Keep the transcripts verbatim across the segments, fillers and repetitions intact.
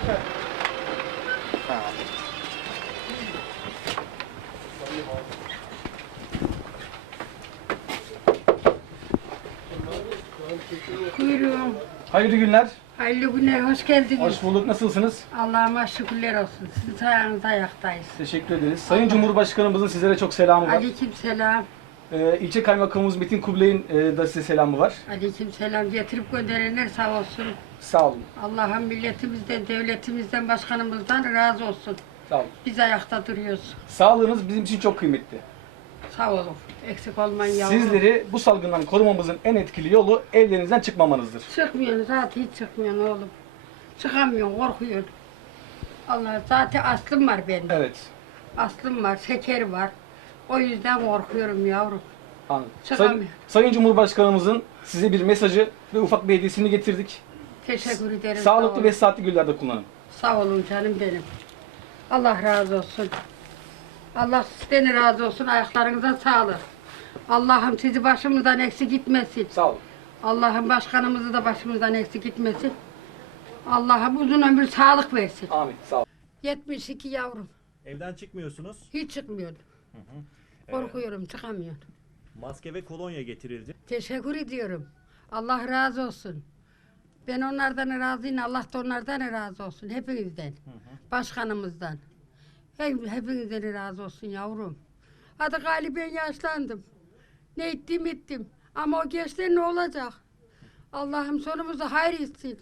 Buyurun. Hayırlı günler. Hayırlı günler, hoş geldiniz. Hoş bulduk. Nasılsınız? Allah'ıma şükürler olsun. Sizin sayenizde ayaktayız. Teşekkür ederiz. Sayın Cumhurbaşkanımızın sizlere çok selamı var. Aleyküm selam. Ee, ilçe Kaymakamımız Metin Kubilay'ın e, da size selamı var. Aleyküm selam. Getirip gönderenler sağ olsun. Sağ olun. Allah'ın milletimizden, devletimizden, başkanımızdan razı olsun. Sağ olun. Biz ayakta duruyoruz. Sağlığınız bizim için çok kıymetli. Sağ olun. Eksik olmayın yavrum. Sizleri bu salgından korumamızın en etkili yolu evlerinizden çıkmamanızdır. Çıkmıyorsun, zaten hiç çıkmıyorsun oğlum. Çıkamıyorsun, korkuyorsun. Allah, zaten aslım var benim. Evet. Aslım var, şeker var. O yüzden korkuyorum yavrum. Anladım. Çıkamıyor. Sayın, Sayın Cumhurbaşkanımızın size bir mesajı ve ufak bir hediyesini getirdik. Teşekkür ederim. sağ Sağlıklı olun. ve sıhhatli günlerde kullanın. Sağ olun canım benim. Allah razı olsun. Allah sizden razı olsun. Ayaklarınıza sağlık. Allah'ım sizi başımızdan eksik gitmesin. Sağ olun. Allah'ım başkanımızı da başımızdan eksik gitmesin. Allah'ım uzun ömür sağlık versin. Amin. Sağ olun. yetmiş iki yavrum. Evden çıkmıyorsunuz. Hiç çıkmıyorum. Korkuyorum, çıkamıyorum. Maske ve kolonya getirildi. Teşekkür ediyorum. Allah razı olsun. Ben onlardan razıyım. Allah da onlardan razı olsun. Hepinizden. Başkanımızdan. Hep, hepinizden razı olsun yavrum. Hadi galiba ben yaşlandım. Ne ettim ettim. Ama o gençler ne olacak? Allah'ım sonumuzu hayır etsin.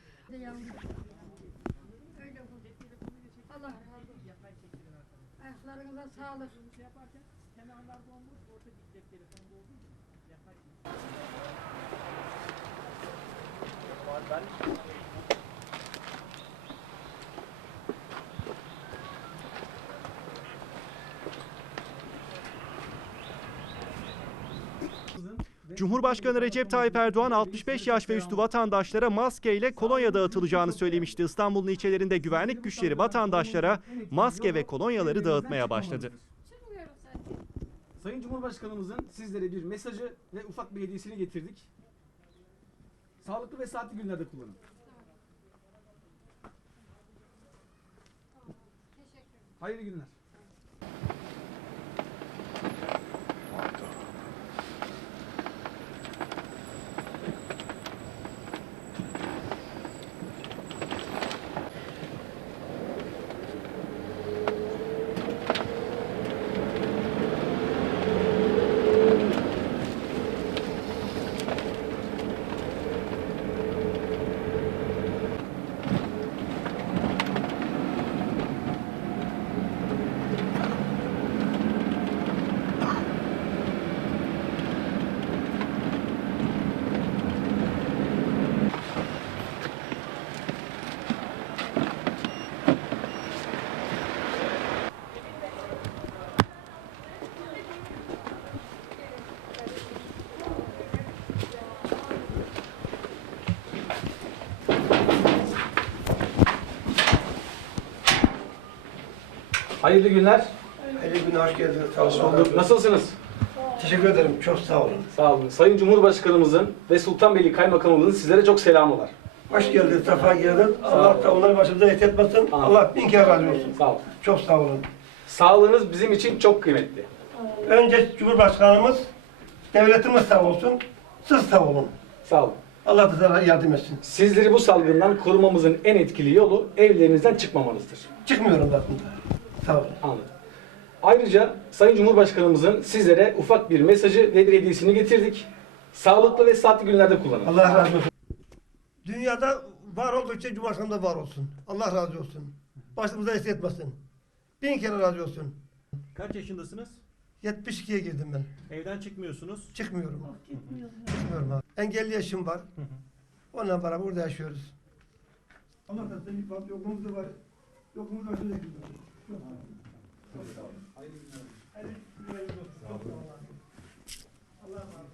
Öyle bu. Allah razı olsun. Ayaklarınıza sağlık. Cumhurbaşkanı Recep Tayyip Erdoğan altmış beş yaş ve üstü vatandaşlara maske ile kolonya dağıtılacağını söylemişti. İstanbul'un ilçelerinde güvenlik güçleri vatandaşlara maske ve kolonyaları dağıtmaya başladı. Sayın Cumhurbaşkanımızın sizlere bir mesajı ve ufak bir hediyesini getirdik. Sağlıklı ve sıhhatli günlerde kullanın. Hayırlı günler. Hayırlı günler. Hayırlı günler, hoş geldiniz. Sağ Hoş olun. bulduk. Nasılsınız? Teşekkür ederim. Çok sağ olun. Sağ olun. Sayın Cumhurbaşkanımızın ve Sultanbeyli Kaymakamımızın sizlere çok selamı var. Hoş geldiniz, sefa geldiniz. Allah da onları başımıza et etmesin. Allah bin kere razı olsun. Sağ olun. Çok sağ olun. Sağlığınız bizim için çok kıymetli. Önce Cumhurbaşkanımız, devletimiz sağ olsun. Siz sağ olun. Sağ olun. Allah da sana yardım etsin. Sizleri bu salgından korumamızın en etkili yolu evlerinizden çıkmamanızdır. Çıkmıyorum zaten. Sağ olun. Anladım. Ayrıca Sayın Cumhurbaşkanımızın sizlere ufak bir mesajı ve bir hediyesini getirdik. Sağlıklı ve sıhhatli günlerde kullanın. Allah razı olsun. Dünyada var oldukça Cumhurbaşkanı da var olsun. Allah razı olsun. Başımıza et etmesin. Bin kere razı olsun. Kaç yaşındasınız? yetmiş ikiye girdim ben. Evden çıkmıyorsunuz. Çıkmıyorum. Çıkmıyorum abi. Engelli yaşım var. Onunla beraber burada yaşıyoruz. Allah da senin yokluğumuz da var. Yokluğumuz da şöyle gidiyor. Hayırlı günler. Hayırlı günler. Allah razı olsun.